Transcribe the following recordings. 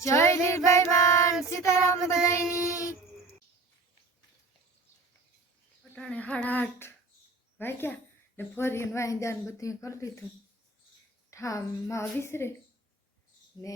જય લીલભાઈ માન સીતારામ બધાઈ અટાણે સાડા આઠ વાગ્યા ને ફરી વાહી દાન બધું કરી દીધું. ઠામમાં વિસરે ને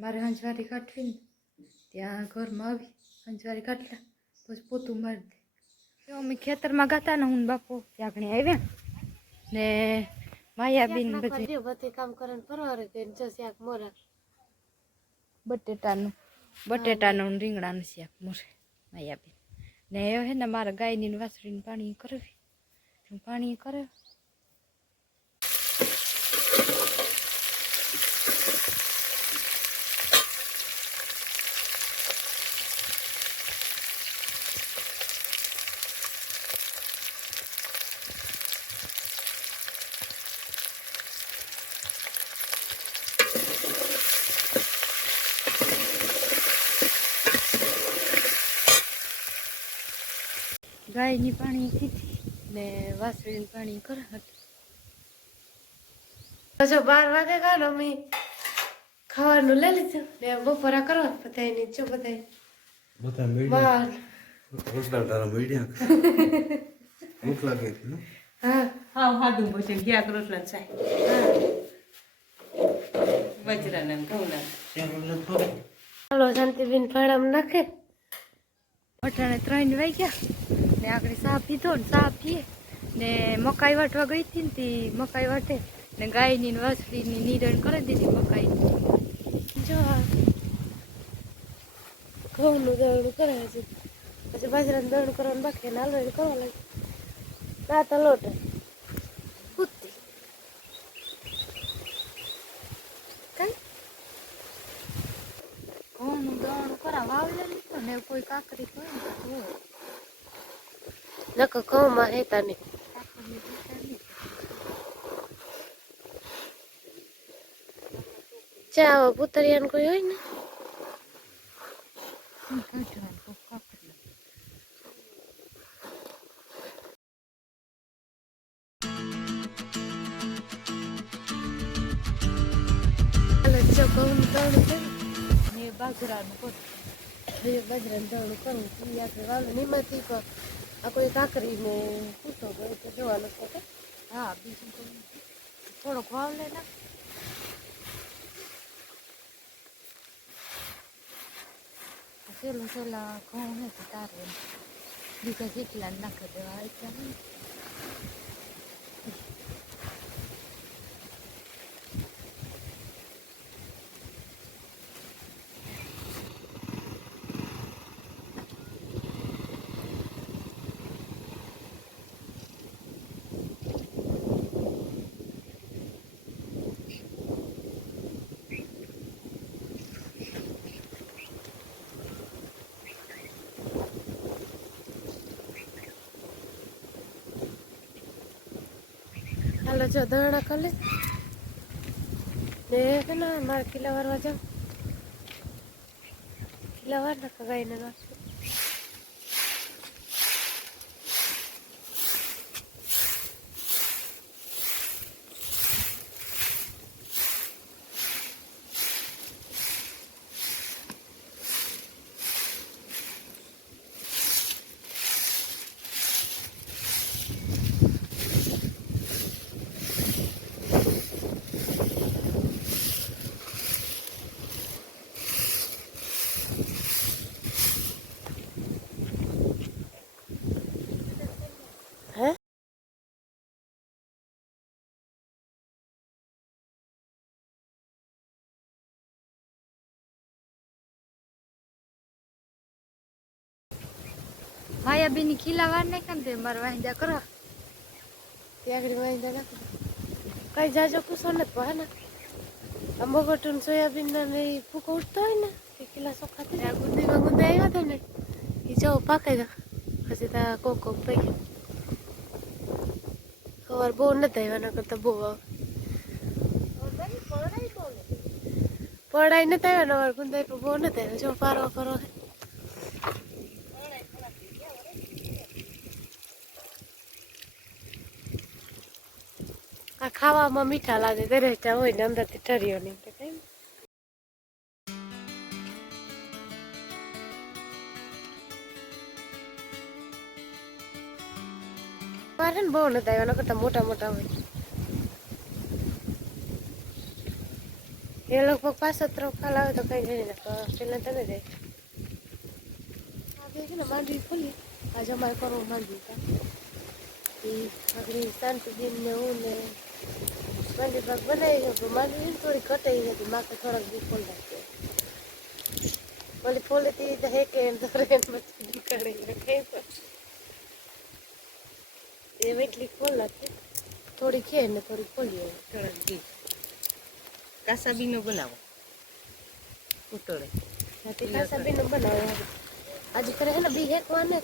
મારે હંજવારી કાઢવી ને ત્યાં ઘરમાં આવી હંજવારી કાઢલા પછી પોતું મારી દે. તો અમે ખેતરમાં ગાતા ને હું બાપુ ત્યાં આવ્યા. ને માયાબીન બધી બધે કામ કરે પરવારે તે જશે શાક મોરા બટેટાનું. બટેટાનું રીંગણાનું શાક મોરે. માયાબેન ને હવે ને મારા ગાયની વાસળીને પાણી કરવી. હું પાણી કરે ગાયની પાણી કીધી ને વાસળીને પાણી કરે જો બાર વાગે કાઢો અમે ખાવાનું લઈ લીધું. ને બપોરા ની જો બધાય બધા મીડિયા રોટલા તારા મીડિયા ભૂખ લાગે ને હા? હાવ હાડું પછી ગયા રોટલા ચાય? થોડે ચાલો શાંતિબેન ફાળામ નાખે. અટાણે ત્રણ વાગ્યા. ને આગળ ચા પીધો ને ચા પીએ ને મકાઈ વાટવા ગઈ હતી ને તે મકાઈ વાટે. ને ગાયની ને વાસળીની નીરણ કરી દીધી મકાઈ જો ઘઉંનું દળનું કરે છે. પછી બાજરાનું દળનું કરવાનું બાકી ને હાલવાનું કરવા લાગે તો લોટ. કૂદતી. કઈ? ઘઉંનું દળનું કરા વાવલેલું તો ને કોઈ કાકરી કોઈ ને. નકર ઘઉંમાં હેતા નહીં. ચા પુતરિયાનું કોઈ હોય ને બાજરાનું કરું ને બાજરાનું કરવું આપણે વાલું નીમાંથી કો આ કોઈ કાકરી ને પૂછો ગયો તો જોવાનું છે કે, હા, બીજું કોઈ થોડો થોડોક વાવલે ના. સેલું સેલા ઘઉં નથી તારે બીજા જેટલા નાખી દેવા એટલા નહીં હાલો જો દરણા કરી ને હે ને, મારે કિલ્લા વારવા જાઉં. કિલ્લા વાર નાખા ગાયને નાખશું હે માયાબીની ખીલા વાર નાખ્યા ને તે મારા વાંદા કરવા ત્યાં આગળ વાંધા કરો. કઈ જાજો કુસો નથી પણ હે ને આ મગટું સોયાબીન ના ને ફૂકો ઉઠતો હોય ને તે કિલ્લા ચોખ્ખા થઈ ગુંદીમાં ગુંદા આવ્યા હતા ને એ જો પાકે પછી ત્યાં કોક કોક પઈ ગયા ખબર બહુ નથી આવ્યા ના કરતા બહુ આવે. પડાઈ નથી આવ્યા નવાર ગુંદાઈ બહુ નથી આવ્યા જો પારો પારો આ ખાવામાં મીઠા લાગે ગરેચા હોય ને અંદરથી ઠર્યો નહીં નીકળે કઈ મારે બહુ નથી એના કરતા મોટા મોટા હોય. એ લોકો પાછો ત્રોખા લાવે તો કઈ નહીં પેલા તમે જાય છે ને માંડવી ખોલી આ અમારે કરવું માંડવી હતા એ આપણે શાંતિ દિન ને હું ને માંડવી ભાગ બનાવી છે માંડવી થોડી ઘટાઈ હતી માથે થોડાક બી ફોલ લાગતો ઓલી ફોલે તી તો પછી નીકળે ને ખાઈ પણ એ એટલી ખોલ લાગતી થોડી ખે ને થોડી થોડાક ઘી કાસાબીનો બનાવો ઉતળે તે ખાસા બીનો બનાવે આજે કરે હે ને બી હેકવાને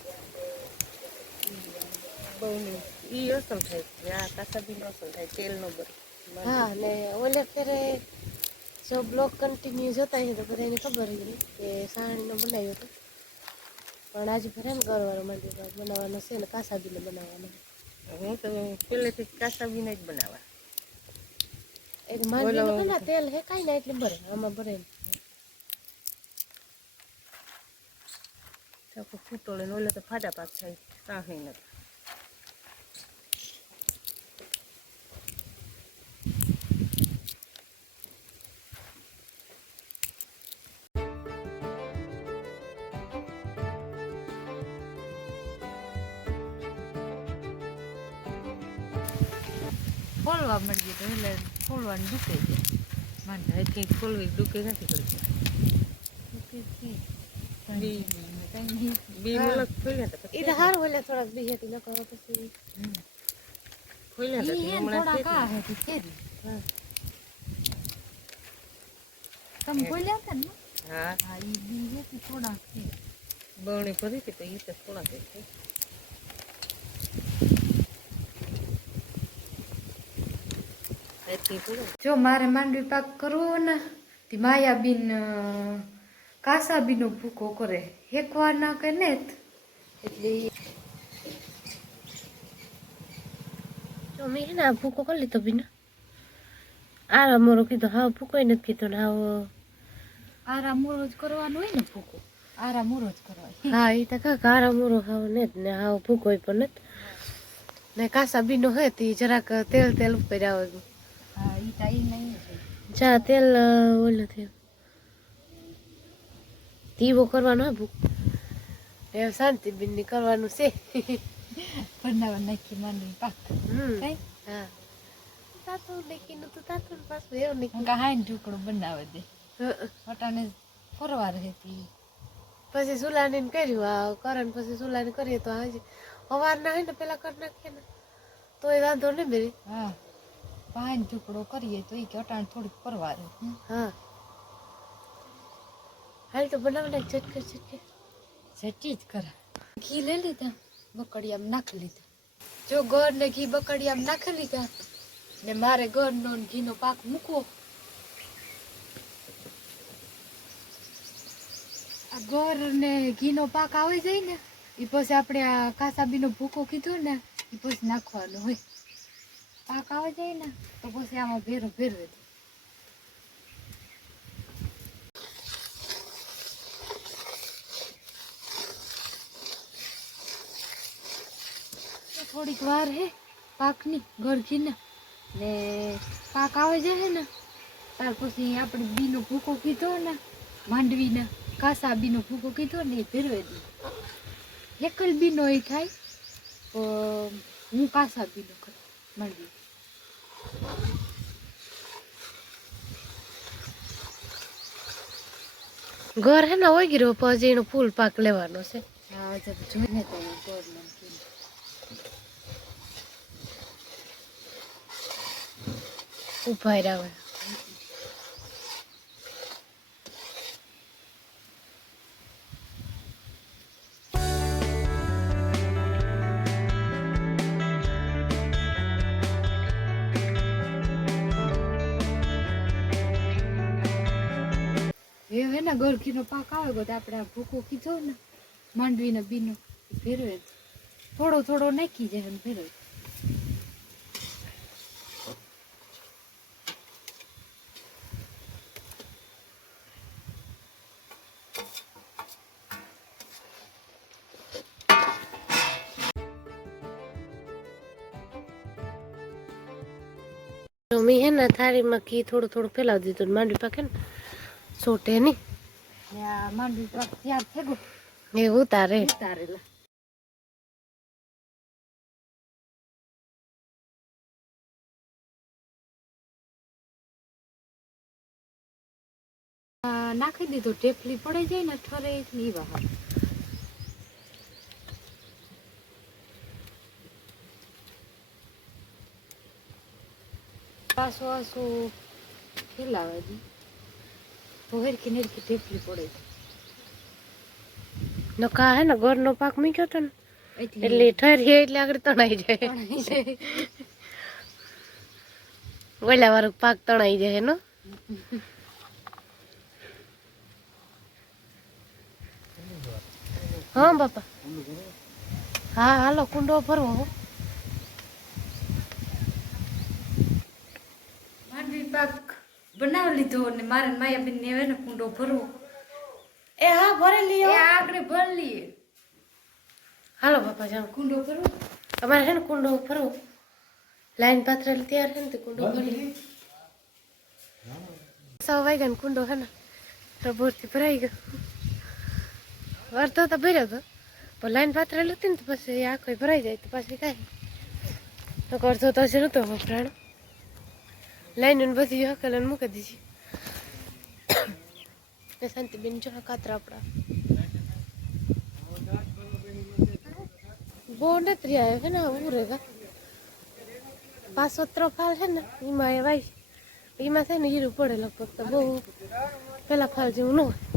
બહુ નહીં ઈ થાય આ કાસાબીનો અસલ થાય તેલનો બરો હા ને ઓલે અત્યારે જો બ્લોગ કન્ટિન્યુ જોતા છે તો બધાને ખબર જ નહીં કે સાણીનો બનાવ્યો હતો. પણ આજે ફરે એમ કરવાનો માંડ્યો બનાવવાનો છે ને કાસા બીનો બનાવવાનો હું તો પહેલેથી કાસાબીને જ બનાવવા. એક માંડવીનો ના તેલ હે કાંઈ ના એટલે ભરે આમાં ભરે. તો ફૂટોળે ઓલે તો ફાટા પાક થાય કાંઈ નથી. કેરી. તમે બોલ્યા હતા ને? હા. હા ઈ બી હે તે થોડા છે. બવણી ભરી હતી તો એ તો છે અહીંથી થોડું જો મારે માંડવી પાક કરવો ને તે માયાબીન કાસાબીનો ભૂકો કરે. હેકવા ના કે ને. એટલે મેં હે ને આ ભૂકો કરી લીધો બીનો આરા મોરો કીધો હાવ ભૂકો નથી કીધો ને હાવ આરા મોરો જ કરવાનો હોય ને ભૂકો. આરા મોરો જ કરવાનો. હા. એ તો કા આરા મોરો હાવ ને જ ને હાવ ભૂકો પણ નથી. ને કાસા બીનો હે તી જરાક તેલ તેલ ઉપર આવે હા જા તેલ ઓલું થયું દીવો કરવાનો હે ભૂખ. એ શાંતિ બિનની કરવાનું છે. બનાવવા નાખી માંડવી પાક. કઈ હા? તાતું લેકીનું તું તાતું ને પાછું એવું નહીં હું હાઈન ટુકડો બનાવે દે. હં. વટાને ફરવા રહેતી પછી સુલાની કર્યું આ કરે ને પછી સુલાની કરીએ તો હજી અવાર ના હોય ને પેલા કરી નાખીએ ને. તો એ વાંધો નહીં બેરી હા. હાઈન ટુકડો કરીએ તો એ કે વટાણે થોડીક પરવા દે હા. હાલ તો બનાવ ચટકે ઝટકે ઝટકે. જ કરા. ઘી લઈ લીધા બકડિયામાં નાખી લીધા. જો ગોળ ને ઘી બકડિયામાં નાખી લીધા ને મારે ગોળનો ને ઘીનો પાક મૂકવો. આ ગોળ ને ઘીનો પાક આવી જાય ને એ પછી આપણે આ કાસાબીનો ભૂકો કીધો ને એ પછી નાખવાનો હોય. પાક આવી જાય ને, તો પછી આમાં ભેરું ભેરવે. થોડીક વાર હે, પાકની ગળકીને ને પાક આવે જાય ને, ત્યાર પછી આપણે બીનો ભૂકો કીધો ને, માંડવીને કાસા બીનો ભૂકો કીધો ને, એ ભેરવે દે. એકલ બીનો એ થાય હું કાસા બીનો કરું માંડવી. ઘર હે ને હોય ગયો પછી એનો ફૂલ પાક લેવાનો છે. જોઈને ઊભા રહ્યા હે હે ને પાક આવે ગયો તો આપણે આ ભૂકો કીધો ને માંડવી માંડવીને બીનો ફેરવે થોડો થોડો નાખી જાય એમ ફેરવે તો મેં હે ને થાળીમાં ઘી થોડું થોડું ફેલાવી દીધું માંડવી પાકે ને. સોટે નહીં ને આ માંડવી પાક તૈયાર થઈ ગયું. એ ઉતારે ઉતારેલા આ નાખી દીધું ટેફલી પડી જાય ને ઠરે ની બહાર પાછું આસું ફેલાવે હરખી નરખી ટેફલી પડે નકા હે ને ઘરનો પાક મૂક્યો તો ને? એટલે એટલે ઠરી એટલે આગળ તણાઈ જાય. ઓલા વાળો પાક તણાઈ જાય નો હા બાપા. હા હાલો કુંડો ભરવો હો. માંડવી પાક બનાવી લીધો અને મારે ને માયાબેન ને એને કુંડો ભરવો. એ હા ભરેલી એ આગળ ભરી લઈએ હાલો બાપા જાઓ. કુંડો ભરવો અમારે છે ને કુંડો ભરવો. લાઈન પાત્ર તૈયાર છે ને તે કુંડો ભરી સૌ વાગ્યા કુંડો છે ને રબોરથી ભરાઈ ગયો. અડધો તો ભર્યો હતો પણ લાઈન પાત્ર લીધી ને તો પછી આખો ભરાઈ જાય તો પછી કાંઈ. તો અડધો તો જ નહોતો વપરાણો. લાઈન બધી હકલ મૂકી દીધી ને શાંતિબેન જો કાતરા આપણા બહુ નથી આવ્યો છે ને ઉરે પાછો ફાલ છે ને એમાં એ વાય એમાં છે ને હીરું પડે લગભગ તો બહુ પેલા ફાલ જેવું ન હોય